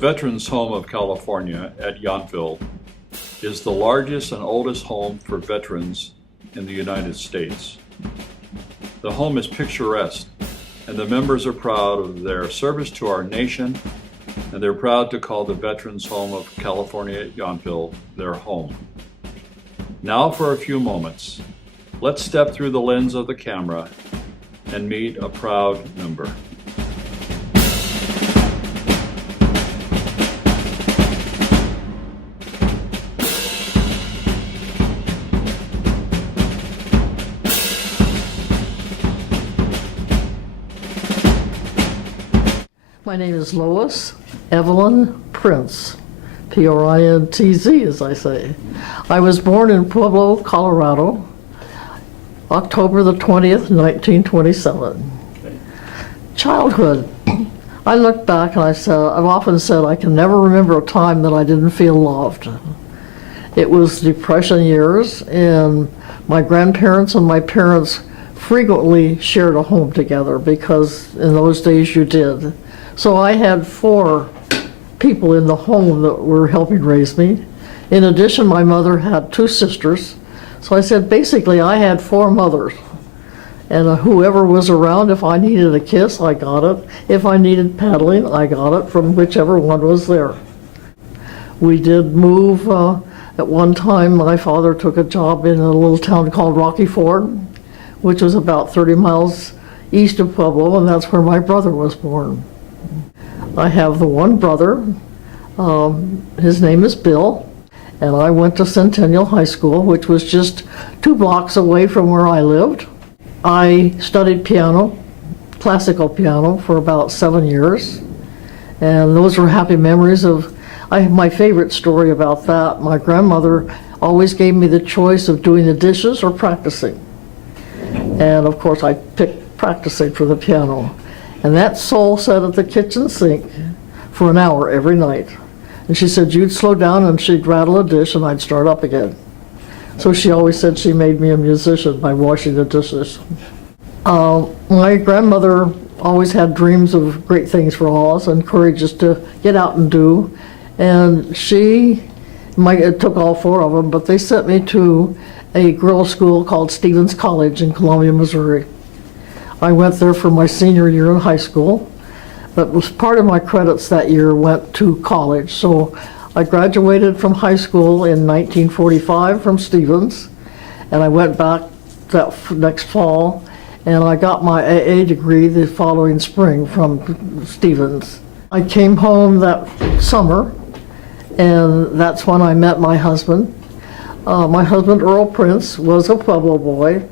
Veterans Home of California at Yountville is the largest and oldest home for veterans in the United States. The home is picturesque, and the members are proud of their service to our nation, and they're proud to call the Veterans Home of California at Yountville their home. Now for a few moments, let's step through the lens of the camera and meet a proud member. My name is Lois Evelyn Printz, P-R-I-N-T-Z, as I say. I was born in Pueblo, Colorado, October the 20th, 1927. Childhood. I look back and I've often said I can never remember a time that I didn't feel loved. It was Depression years, and my grandparents and my parents frequently shared a home together because in those days you did. So I had 4 people in the home that were helping raise me. In addition, my mother had 2 sisters. So I said, basically, I had 4 mothers. And whoever was around, if I needed a kiss, I got it. If I needed paddling, I got it from whichever one was there. We did move. At one time, my father took a job in a little town called Rocky Ford, which was about 30 miles east of Pueblo, and that's where my brother was born. I have the one brother, his name is Bill, and I went to Centennial High School, which was just 2 blocks away from where I lived. I studied piano, classical piano, for about 7 years, and those were happy memories of, I have my favorite story about that. My grandmother always gave me the choice of doing the dishes or practicing. And of course I picked practicing for the piano. And that soul sat at the kitchen sink for an hour every night. And she said, you'd slow down and she'd rattle a dish and I'd start up again. So she always said she made me a musician by washing the dishes. My grandmother always had dreams of great things for all of us, encouraged us to get out and do. And it took all 4 of them, but they sent me to a girls' school called Stevens College in Columbia, Missouri. I went there for my senior year in high school, but was part of my credits that year went to college. So I graduated from high school in 1945 from Stevens, and I went back that next fall, and I got my AA degree the following spring from Stevens. I came home that summer, and that's when I met my husband. My husband, Earl Printz, was a Pueblo boy.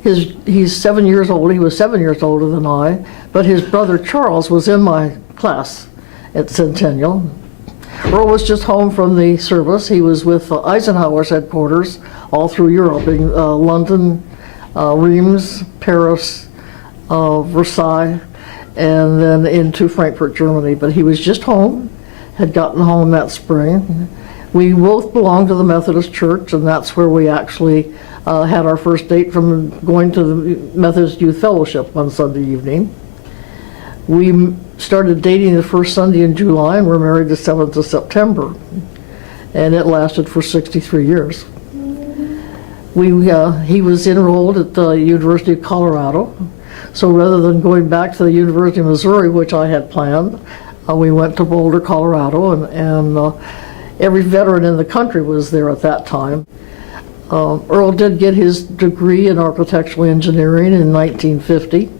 He's 7 years old. He was 7 years older than I, but his brother Charles was in my class at Centennial. Earl was just home from the service. He was with Eisenhower's headquarters all through Europe, in London, Reims, Paris, Versailles, and then into Frankfurt, Germany. But he was just home, had gotten home that spring. We both belonged to the Methodist Church, and that's where we actually had our first date from going to the Methodist Youth Fellowship one Sunday evening. We started dating the first Sunday in July and were married the 7th of September, and it lasted for 63 years. He was enrolled at the University of Colorado, so rather than going back to the University of Missouri, which I had planned, we went to Boulder, Colorado, and every veteran in the country was there at that time. Earl did get his degree in architectural engineering in 1950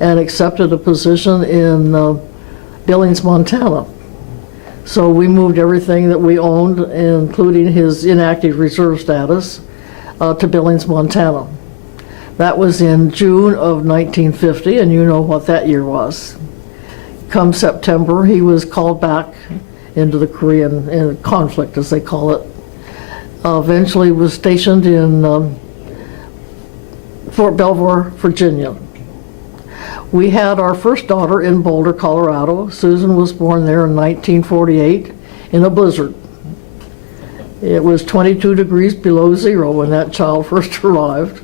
and accepted a position in Billings, Montana. So we moved everything that we owned, including his inactive reserve status, to Billings, Montana. That was in June of 1950, and you know what that year was. Come September, he was called back into the Korean conflict, as they call it. Eventually was stationed in Fort Belvoir, Virginia. We had our first daughter in Boulder, Colorado. Susan was born there in 1948 in a blizzard. It was 22 degrees below zero when that child first arrived.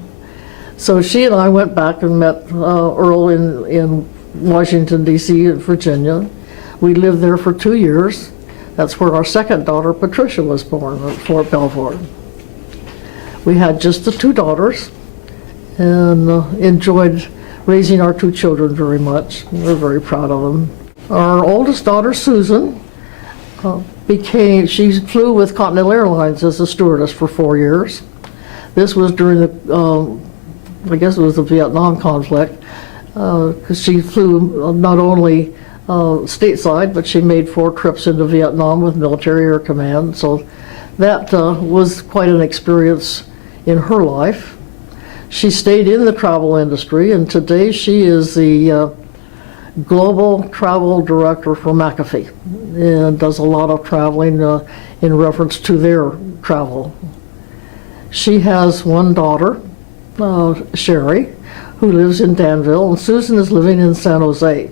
So she and I went back and met Earl in Washington, D.C. and Virginia. We lived there for 2 years. That's where our second daughter, Patricia, was born, at Fort Belvoir. We had just the 2 daughters and enjoyed raising our 2 children very much. We're very proud of them. Our oldest daughter, Susan, she flew with Continental Airlines as a stewardess for 4 years. This was during the, I guess it was the Vietnam conflict, because she flew not only stateside, but she made 4 trips into Vietnam with Military Air Command. So that was quite an experience in her life. She stayed in the travel industry, and today she is the global travel director for McAfee and does a lot of traveling in reference to their travel. She has 1 daughter, Sherry, who lives in Danville, and Susan is living in San Jose.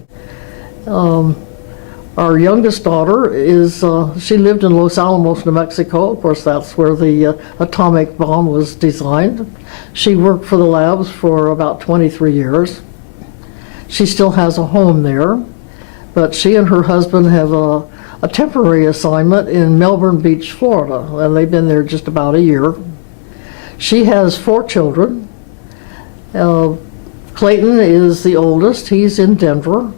Our youngest daughter she lived in Los Alamos, New Mexico. Of course, that's where the atomic bomb was designed. She worked for the labs for about 23 years. She still has a home there, but she and her husband have a temporary assignment in Melbourne Beach, Florida, and they've been there just about a year. She has 4 children. Clayton is the oldest. He's in Denver.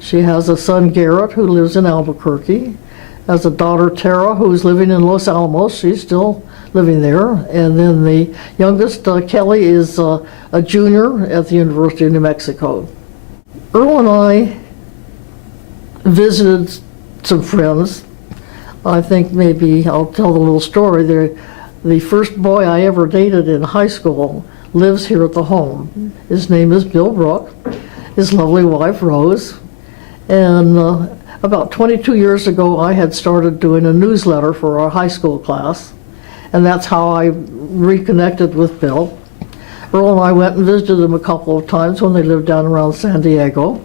She has a son, Garrett, who lives in Albuquerque. Has a daughter, Tara, who's living in Los Alamos. She's still living there. And then the youngest, Kelly, is a junior at the University of New Mexico. Earl and I visited some friends. I think maybe I'll tell the little story. The first boy I ever dated in high school lives here at the home. His name is Bill Brook. His lovely wife, Rose. And about 22 years ago, I had started doing a newsletter for our high school class, and that's how I reconnected with Bill. Earl and I went and visited him a couple of times when they lived down around San Diego.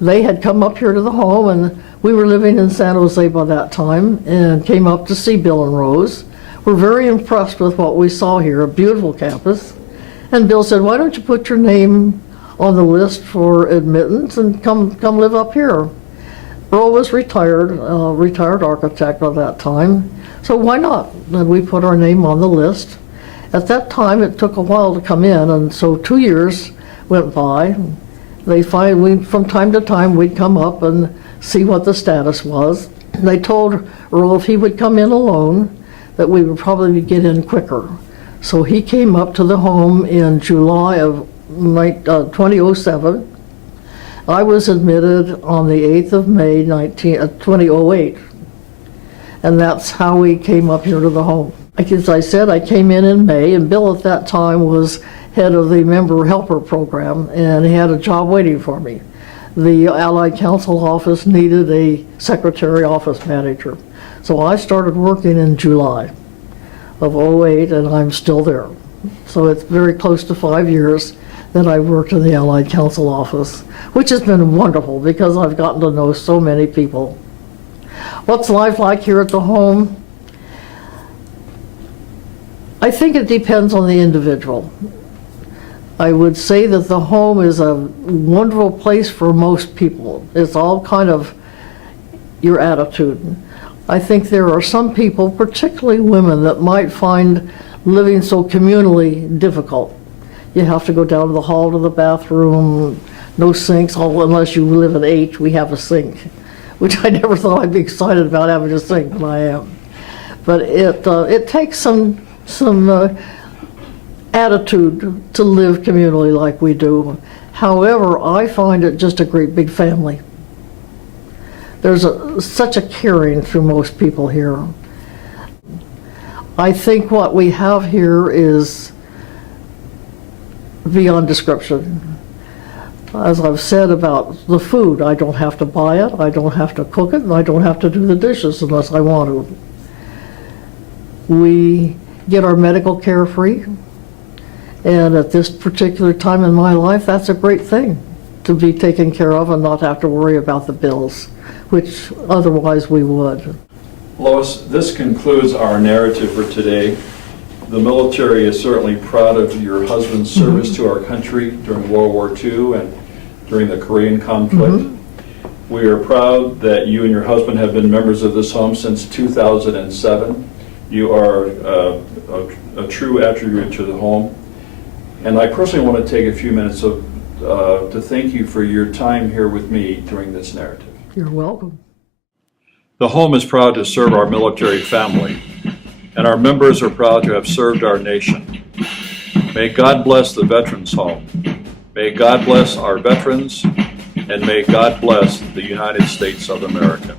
They had come up here to the home, and we were living in San Jose by that time, and came up to see Bill and Rose. We're very impressed with what we saw here, a beautiful campus. And Bill said, "Why don't you put your name on the list for admittance and come live up here?" Earl was retired architect at that time, so why not? And we put our name on the list. At that time, it took a while to come in, and so 2 years went by. From time to time, we'd come up and see what the status was. They told Earl if he would come in alone, that we would probably get in quicker. So he came up to the home in July of 2007. I was admitted on the 8th of May 2008, and that's how we came up here to the home. As I said, I came in May, and Bill at that time was head of the member helper program, and he had a job waiting for me. The Allied Council office needed a secretary office manager, so I started working in July of '08, and I'm still there. So it's very close to 5 years that I worked in the Allied Council office, which has been wonderful because I've gotten to know so many people. What's life like here at the home? I think it depends on the individual. I would say that the home is a wonderful place for most people. It's all kind of your attitude. I think there are some people, particularly women, that might find living so communally difficult. You have to go down to the hall to the bathroom, no sinks, unless you live at H, we have a sink, which I never thought I'd be excited about having a sink, but I am. But it takes some attitude to live communally like we do. However, I find it just a great big family. There's such a caring through most people here. I think what we have here is beyond description. As I've said about the food, I don't have to buy it, I don't have to cook it, and I don't have to do the dishes unless I want to. We get our medical care free, and at this particular time in my life, that's a great thing, to be taken care of and not have to worry about the bills, which otherwise we would. Lois, this concludes our narrative for today. The military is certainly proud of your husband's service to our country during World War II and during the Korean conflict. We are proud that you and your husband have been members of this home since 2007. You are a true attribute to the home. And I personally want to take a few minutes to thank you for your time here with me during this narrative. You're welcome. The home is proud to serve our military family, and our members are proud to have served our nation. May God bless the Veterans Home. May God bless our veterans, and may God bless the United States of America.